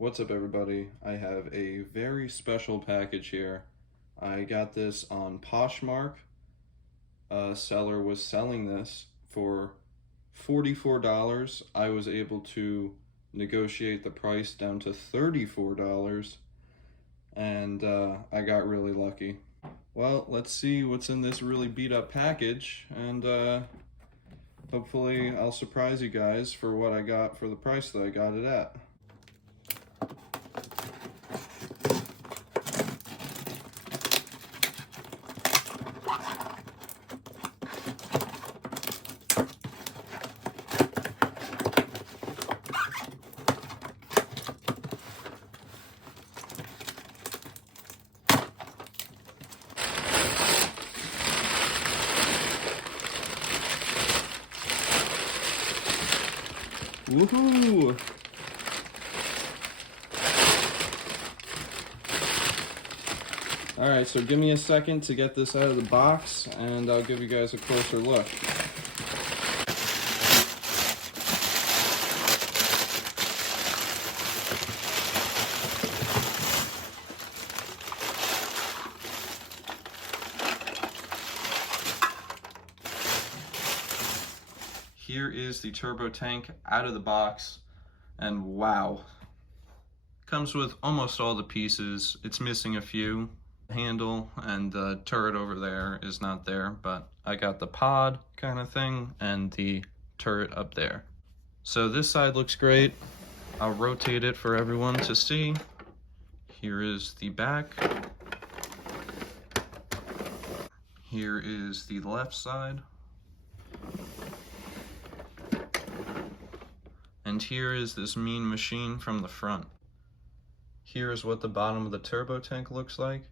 What's up, everybody? I have a very special package here. I got this on Poshmark. A seller was selling this for $44. I was able to negotiate the price down to $34, and I got really lucky. Well, let's see what's in this really beat up package, and hopefully I'll surprise you guys for what I got for the price that I got it at. Woohoo! Alright, so give me a second to get this out of the box and I'll give you guys a closer look. Here is the turbo tank out of the box, and wow, comes with almost all the pieces. It's missing a few. The handle and the turret over there is not there, but I got the pod kind of thing and the turret up there. So this side looks great. I'll rotate it for everyone to see. Here is the back. Here is the left side. And here is this mean machine from the front. Here is what the bottom of the turbo tank looks like.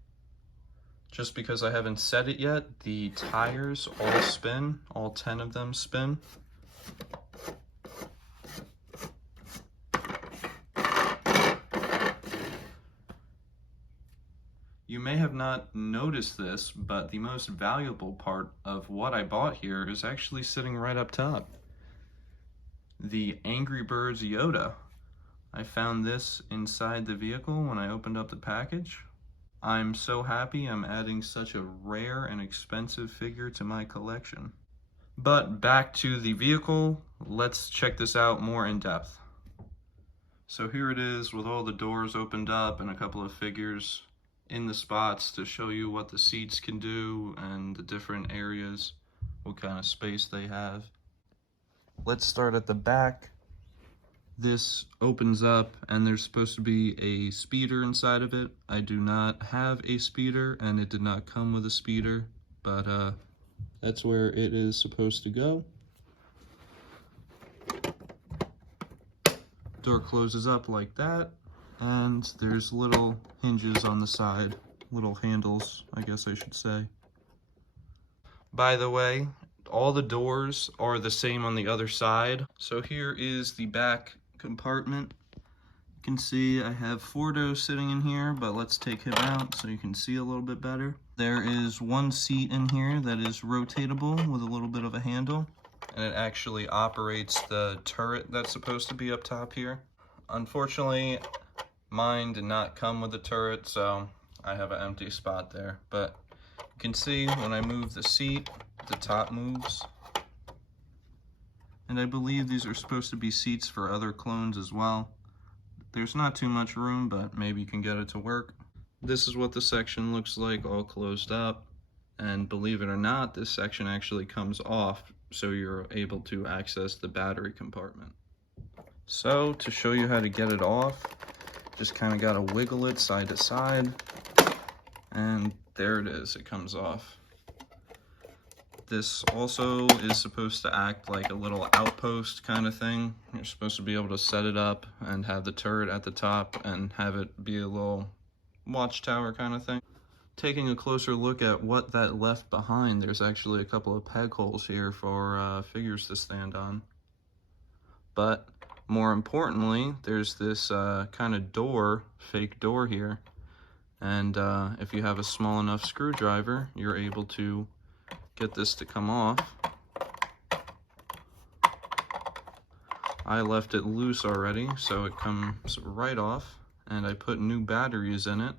Just because I haven't set it yet, the tires all spin, all 10 of them spin. You may have not noticed this, but the most valuable part of what I bought here is actually sitting right up top. The Angry Birds Yoda. I found this inside the vehicle when I opened up the package. I'm so happy I'm adding such a rare and expensive figure to my collection. But back to the vehicle, let's check this out more in depth. So here it is with all the doors opened up and a couple of figures in the spots to show you what the seats can do and the different areas, what kind of space they have. Let's start at the back. This opens up and there's supposed to be a speeder inside of it. I do not have a speeder and it did not come with a speeder, but that's where it is supposed to go. Door closes up like that, and there's little hinges on the side, little handles, I guess I should say. By the way, all the doors are the same on the other side. So here is the back compartment. You can see I have Fordo sitting in here, but let's take him out so you can see a little bit better. There is one seat in here that is rotatable with a little bit of a handle, and it actually operates the turret that's supposed to be up top here. Unfortunately, mine did not come with the turret, so I have an empty spot there. But you can see when I move the seat, the top moves. And I believe these are supposed to be seats for other clones as well. There's not too much room, but maybe you can get it to work. This is what the section looks like, all closed up. And believe it or not, this section actually comes off, so you're able to access the battery compartment. So to show you how to get it off, just kind of gotta wiggle it side to side, and there it is, it comes off. This also is supposed to act like a little outpost kind of thing. You're supposed to be able to set it up and have the turret at the top and have it be a little watchtower kind of thing. Taking a closer look at what that left behind, there's actually a couple of peg holes here for figures to stand on. But more importantly, there's this kind of door, fake door here. And if you have a small enough screwdriver, you're able to get this to come off. I left it loose already, so it comes right off, and I put new batteries in it.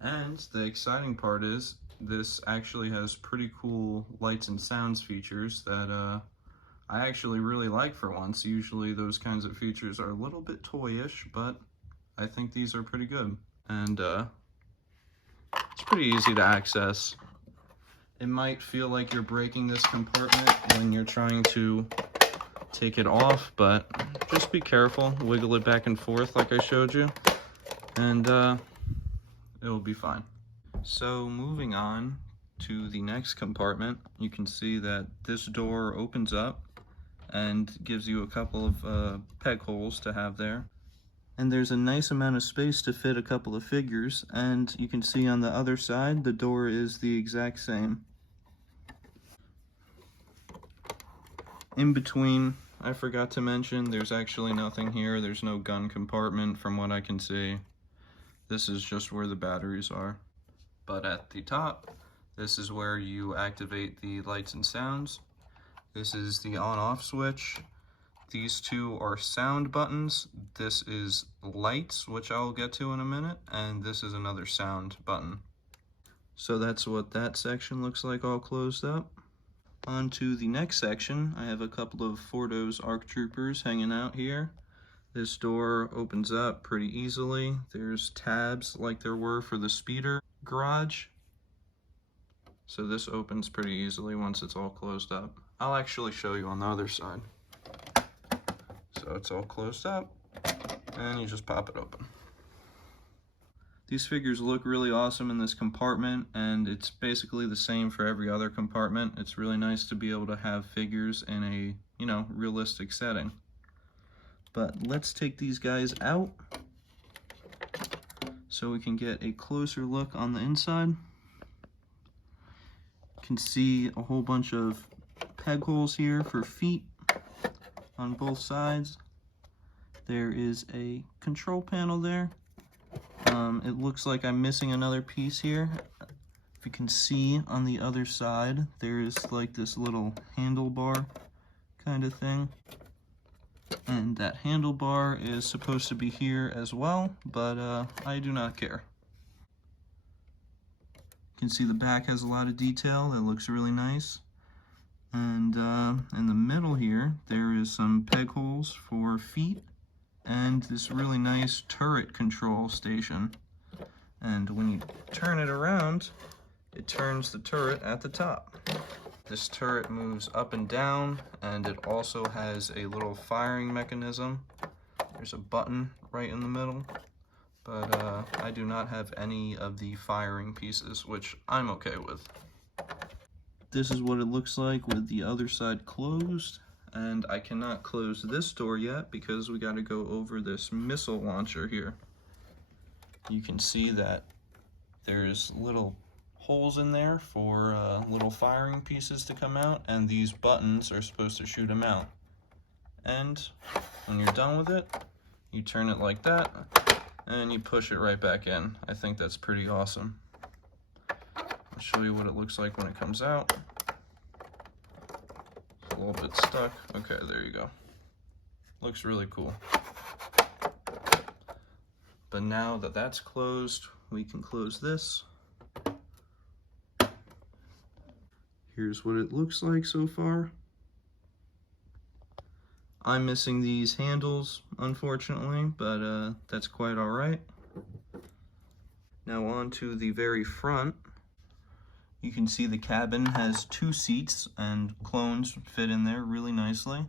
And the exciting part is this actually has pretty cool lights and sounds features that I actually really like for once. Usually those kinds of features are a little bit toyish, but I think these are pretty good. And it's pretty easy to access. It might feel like you're breaking this compartment when you're trying to take it off, but just be careful. Wiggle it back and forth like I showed you, and it'll be fine. So moving on to the next compartment, you can see that this door opens up and gives you a couple of peg holes to have there. And there's a nice amount of space to fit a couple of figures, and you can see on the other side the door is the exact same. In between, I forgot to mention, there's actually nothing here. There's no gun compartment from what I can see. This is just where the batteries are. But at the top, this is where you activate the lights and sounds. This is the on-off switch. These two are sound buttons. This is lights, which I'll get to in a minute, and this is another sound button. So that's what that section looks like all closed up. On to the next section, I have a couple of Fordo's ARC Troopers hanging out here. This door opens up pretty easily. There's tabs like there were for the speeder garage. So this opens pretty easily once it's all closed up. I'll actually show you on the other side. So it's all closed up, and you just pop it open. These figures look really awesome in this compartment, and it's basically the same for every other compartment. It's really nice to be able to have figures in a, you know, realistic setting. But let's take these guys out so we can get a closer look on the inside. You can see a whole bunch of peg holes here for feet on both sides. There is a control panel there. It looks like I'm missing another piece here. If you can see on the other side, there is like this little handlebar kind of thing. And that handlebar is supposed to be here as well, but I do not care. You can see the back has a lot of detail that looks really nice. And in the middle here, there is some peg holes for feet and this really nice turret control station. And when you turn it around, it turns the turret at the top. This turret moves up and down, and it also has a little firing mechanism. There's a button right in the middle, but I do not have any of the firing pieces, which I'm okay with. This is what it looks like with the other side closed, and I cannot close this door yet because we got to go over this missile launcher here. You can see that there's little holes in there for little firing pieces to come out, and these buttons are supposed to shoot them out. And when you're done with it, you turn it like that, and you push it right back in. I think that's pretty awesome. I'll show you what it looks like when it comes out. It's a little bit stuck. Okay, there you go. Looks really cool. But now that that's closed, we can close this. Here's what it looks like so far. I'm missing these handles, unfortunately, but that's quite all right. Now on to the very front. You can see the cabin has 2 seats, and clones fit in there really nicely.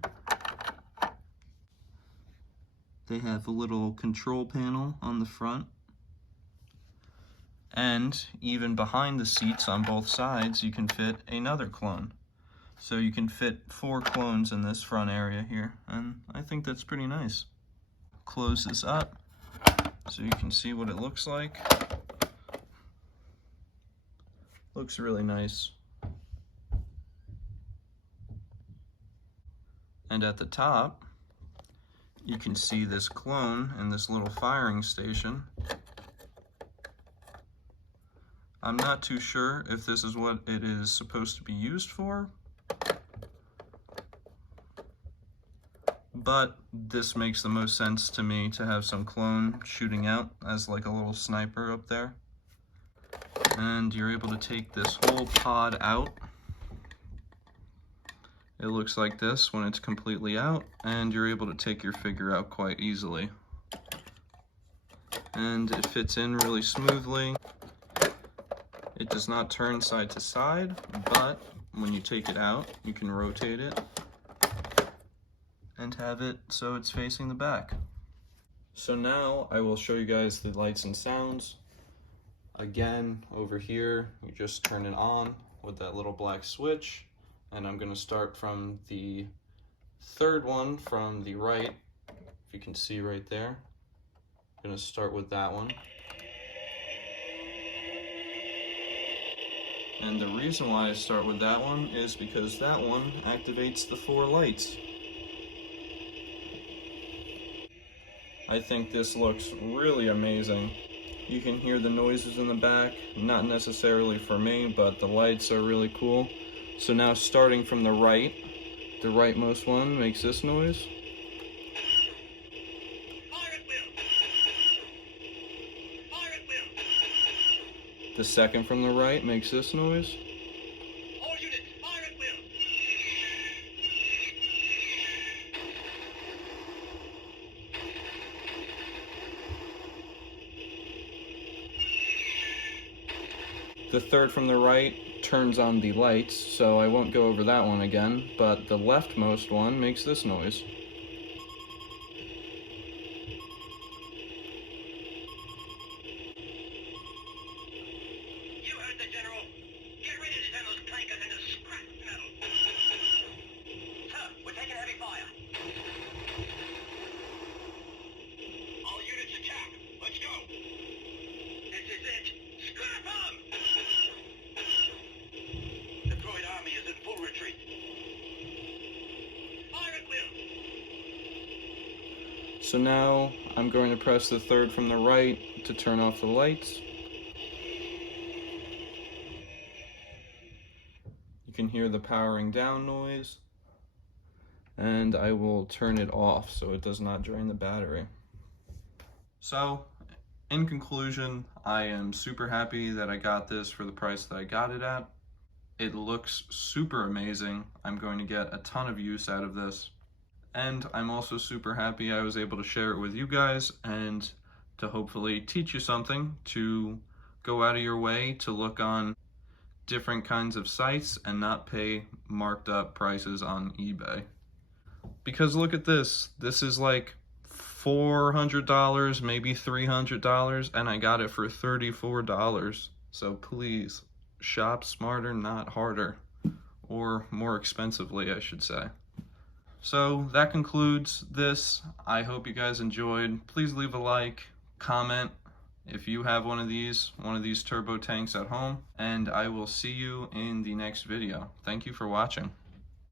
They have a little control panel on the front. And even behind the seats on both sides, you can fit another clone. So you can fit 4 clones in this front area here, and I think that's pretty nice. Close this up so you can see what it looks like. Looks really nice. And at the top, you can see this clone and this little firing station. I'm not too sure if this is what it is supposed to be used for, but this makes the most sense to me to have some clone shooting out as like a little sniper up there. And you're able to take this whole pod out. It looks like this when it's completely out, and you're able to take your figure out quite easily. And it fits in really smoothly. It does not turn side to side, but when you take it out, you can rotate it and have it so it's facing the back. So now I will show you guys the lights and sounds. Again, over here, you just turn it on with that little black switch, and I'm going to start from the third one from the right, if you can see right there. I'm going to start with that one. And the reason why I start with that one is because that one activates the 4 lights. I think this looks really amazing. You can hear the noises in the back, not necessarily for me, but the lights are really cool. So now starting from the right, the rightmost one makes this noise. The second from the right makes this noise. The third from the right turns on the lights, so I won't go over that one again, but the leftmost one makes this noise. You heard the General. Get rid of those tankers and the scrap metal. Sir, we're taking heavy fire. All units attack. Let's go. This is it. Scrap them! The droid army is in full retreat. Fire at will. So now I'm going to press the third from the right to turn off the lights. You can hear the powering down noise, and I will turn it off so it does not drain the battery. So, in conclusion, I am super happy that I got this for the price that I got it at. It looks super amazing. I'm going to get a ton of use out of this. And I'm also super happy I was able to share it with you guys and to hopefully teach you something, to go out of your way to look on different kinds of sites and not pay marked up prices on eBay. Because look at this. This is like $400, maybe $300, and I got it for $34. So please, shop smarter, not harder. Or more expensively, I should say. So that concludes this. I hope you guys enjoyed. Please leave a like, comment if you have one of these turbo tanks at home, and I will see you in the next video. Thank you for watching.